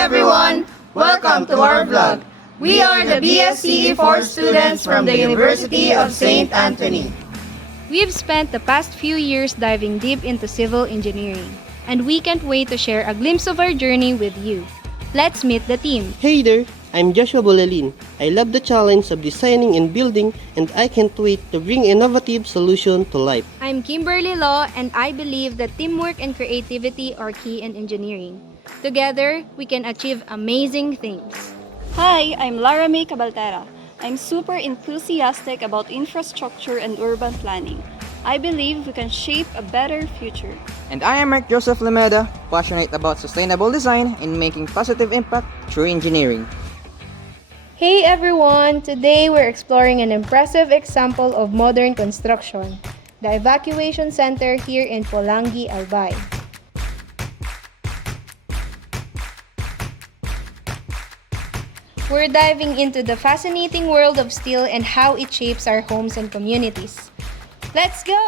everyone! Welcome to our vlog. We are the BSCE4 students from the University of St. Anthony. We've spent the past few years diving deep into civil engineering, and we can't wait to share a glimpse of our journey with you. Let's meet the team. Hey there, I'm Joshua Bolalin. I love the challenge of designing and building, and I can't wait to bring innovative solution to life. I'm Kimberly Law, and I believe that teamwork and creativity are key in engineering. Together, we can achieve amazing things. Hi, I'm Lara May Cabaltera. I'm super enthusiastic about infrastructure and urban planning. I believe we can shape a better future. And I am Mark Joseph Lemeda, passionate about sustainable design and making positive impact through engineering. Hey everyone! Today we're exploring an impressive example of modern construction, the Evacuation Center here in Polangi, Albay. We're diving into the fascinating world of steel and how it shapes our homes and communities. Let's go!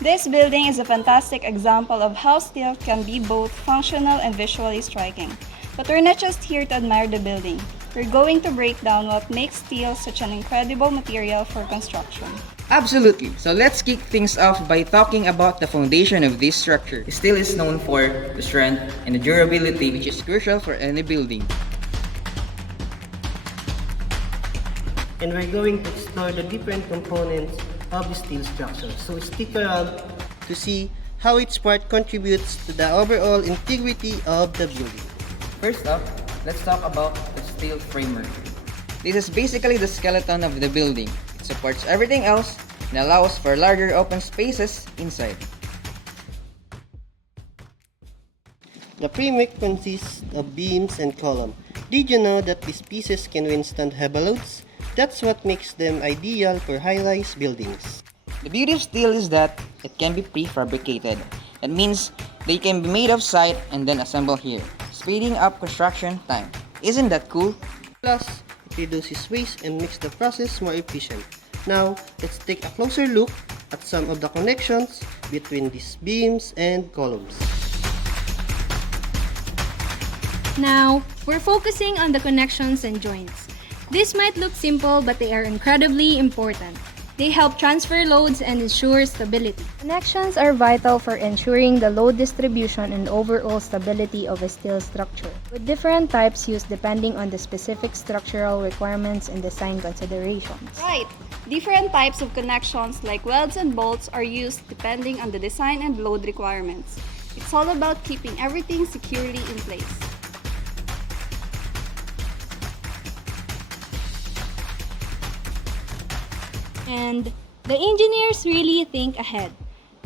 This building is a fantastic example of how steel can be both functional and visually striking. But we're not just here to admire the building. We're going to break down what makes steel such an incredible material for construction. Absolutely. So let's kick things off by talking about the foundation of this structure. Steel is known for the strength and the durability, which is crucial for any building. And we're going to explore the different components of the steel structure. So stick around to see how each part contributes to the overall integrity of the building. First up, let's talk about the steel framework. This is basically the skeleton of the building. It supports everything else and allows for larger open spaces inside. The framework consists of beams and columns. Did you know that these pieces can withstand heavy loads? That's what makes them ideal for high-rise buildings. The beauty of steel is that it can be prefabricated. That means they can be made off-site and then assembled here, speeding up construction time. Isn't that cool? Plus, it reduces waste and makes the process more efficient. Now, let's take a closer look at some of the connections between these beams and columns. Now, we're focusing on the connections and joints. This might look simple, but they are incredibly important. They help transfer loads and ensure stability. Connections are vital for ensuring the load distribution and overall stability of a steel structure, with different types used depending on the specific structural requirements and design considerations. Right! Different types of connections like welds and bolts are used depending on the design and load requirements. It's all about keeping everything securely in place. And the engineers really think ahead.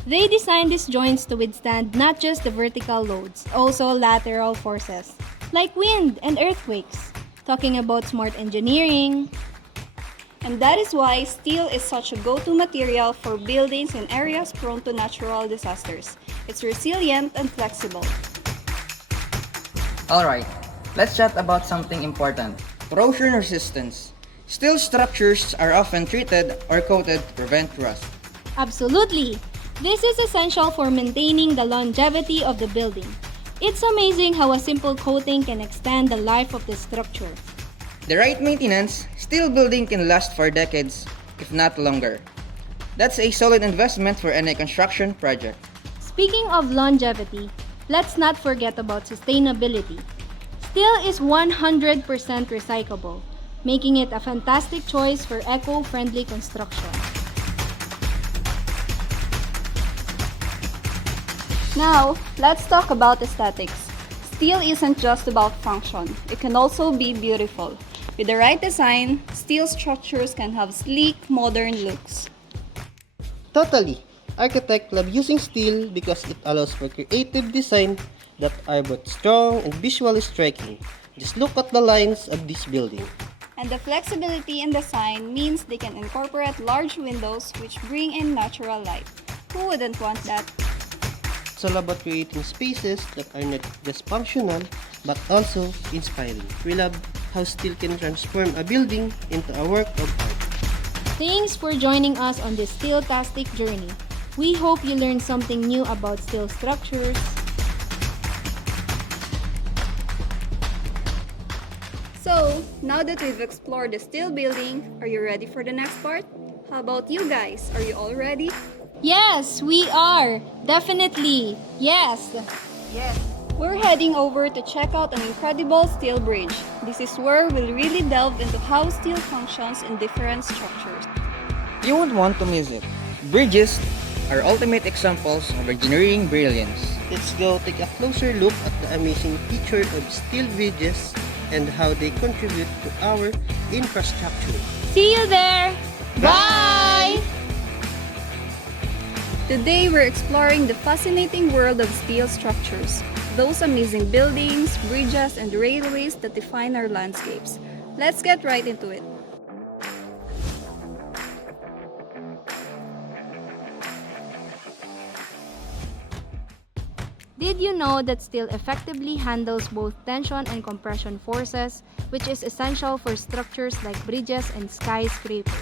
They designed these joints to withstand not just the vertical loads, also lateral forces, like wind and earthquakes. Talking about smart engineering. And that is why steel is such a go-to material for buildings in areas prone to natural disasters. It's resilient and flexible. Alright, let's chat about something important. Corrosion resistance. Steel structures are often treated or coated to prevent rust. Absolutely! This is essential for maintaining the longevity of the building. It's amazing how a simple coating can extend the life of the structure. The right maintenance, steel building can last for decades, if not longer. That's a solid investment for any construction project. Speaking of longevity, let's not forget about sustainability. Steel is 100% recyclable, making it a fantastic choice for eco-friendly construction. Now, let's talk about aesthetics. Steel isn't just about function, it can also be beautiful. With the right design, steel structures can have sleek, modern looks. Totally! Architects love using steel because it allows for creative design that are both strong and visually striking. Just look at the lines of this building. And the flexibility in design means they can incorporate large windows which bring in natural light. Who wouldn't want that? It's all about creating spaces that are not just functional but also inspiring. We love how steel can transform a building into a work of art. Thanks for joining us on this steel-tastic journey. We hope you learned something new about steel structures. So, now that we've explored the steel building, are you ready for the next part? How about you guys? Are you all ready? Yes, we are. Definitely. Yes. We're heading over to check out an incredible steel bridge. This is where we'll really delve into how steel functions in different structures. You won't want to miss it. Bridges are ultimate examples of engineering brilliance. Let's go take a closer look at the amazing feature of steel bridges and how they contribute to our infrastructure. See you there. Bye. Today, we're exploring the fascinating world of steel structures, those amazing buildings, bridges, and railways that define our landscapes. Let's get right into it. Did you know that steel effectively handles both tension and compression forces, which is essential for structures like bridges and skyscrapers?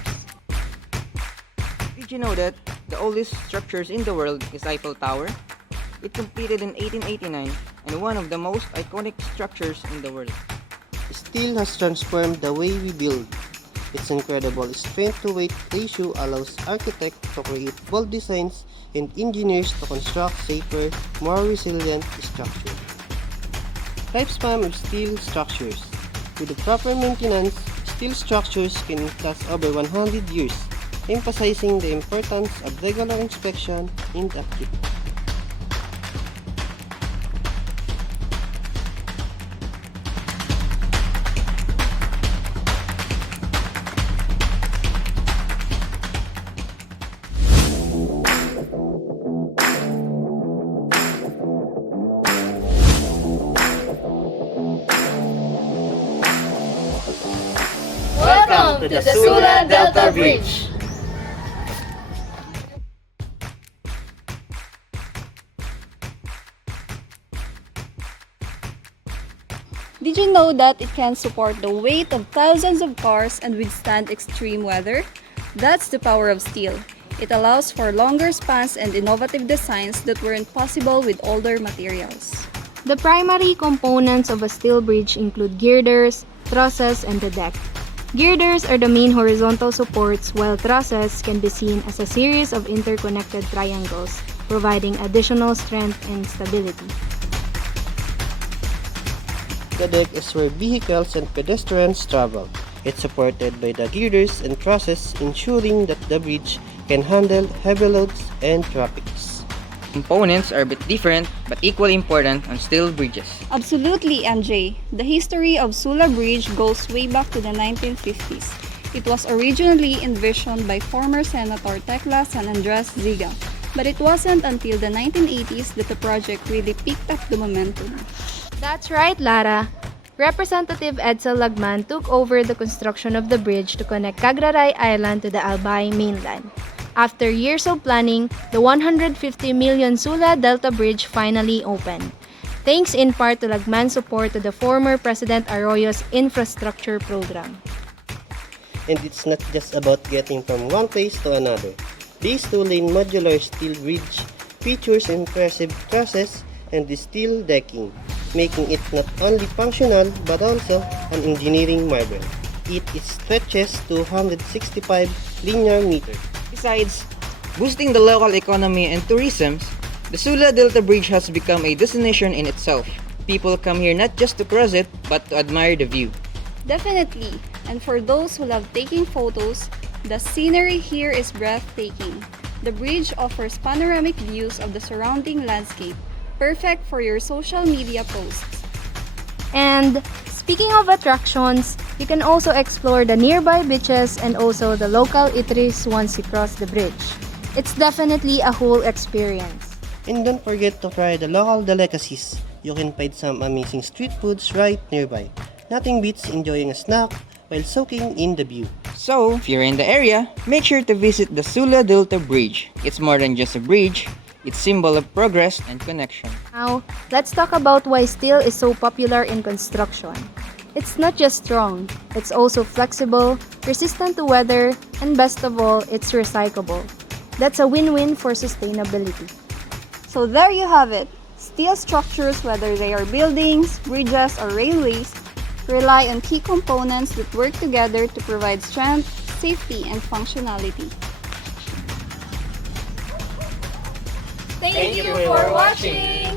Did you know that the oldest structures in the world is Eiffel Tower? It completed in 1889 and one of the most iconic structures in the world. Steel has transformed the way we build. Its incredible strength-to-weight ratio allows architects to create bold designs and engineers to construct safer, more resilient structures. Lifespan of steel structures. With the proper maintenance, steel structures can last over 100 years, emphasizing the importance of regular inspection and upkeep. Welcome to the Sula Delta Bridge. Did you know that it can support the weight of thousands of cars and withstand extreme weather? That's the power of steel. It allows for longer spans and innovative designs that weren't possible with older materials. The primary components of a steel bridge include girders, trusses, and the deck. Girders are the main horizontal supports, while trusses can be seen as a series of interconnected triangles, providing additional strength and stability. The deck is where vehicles and pedestrians travel. It's supported by the girders and trusses, ensuring that the bridge can handle heavy loads and traffic. Components are a bit different but equally important on steel bridges. Absolutely, MJ. The history of Sula Bridge goes way back to the 1950s. It was originally envisioned by former Senator Tecla San Andres Ziga, but it wasn't until the 1980s that the project really picked up the momentum. That's right, Lara. Representative Edsel Lagman took over the construction of the bridge to connect Cagraray Island to the Albay mainland. After years of planning, the 150 million Sula Delta Bridge finally opened, thanks in part to Lagman's support to the former President Arroyo's infrastructure program. And it's not just about getting from one place to another. This two-lane modular steel bridge features impressive trusses and steel decking, making it not only functional but also an engineering marvel. It stretches to 165 linear meters. Besides boosting the local economy and tourism, the Sula Delta Bridge has become a destination in itself. People come here not just to cross it, but to admire the view. Definitely, and for those who love taking photos, the scenery here is breathtaking. The bridge offers panoramic views of the surrounding landscape, perfect for your social media posts. And speaking of attractions, you can also explore the nearby beaches and also the local eateries once you cross the bridge. It's definitely a whole experience. And don't forget to try the local delicacies. You can find some amazing street foods right nearby. Nothing beats enjoying a snack while soaking in the view. So, if you're in the area, make sure to visit the Sula Delta Bridge. It's more than just a bridge, it's a symbol of progress and connection. Now, let's talk about why steel is so popular in construction. It's not just strong, it's also flexible, resistant to weather, and best of all, it's recyclable. That's a win-win for sustainability. So there you have it. Steel structures, whether they are buildings, bridges, or railways, rely on key components that work together to provide strength, safety, and functionality. Thank you for watching!